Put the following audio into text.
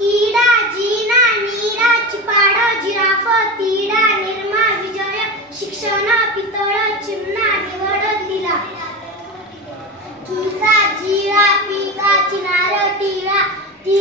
किडा जिना नीरा चिपाड जिराफ तिडा निर्मा विजय शिक्षण पितळ चिमणा निवड दिला किसा जिरा पिका चिनार टिळा ती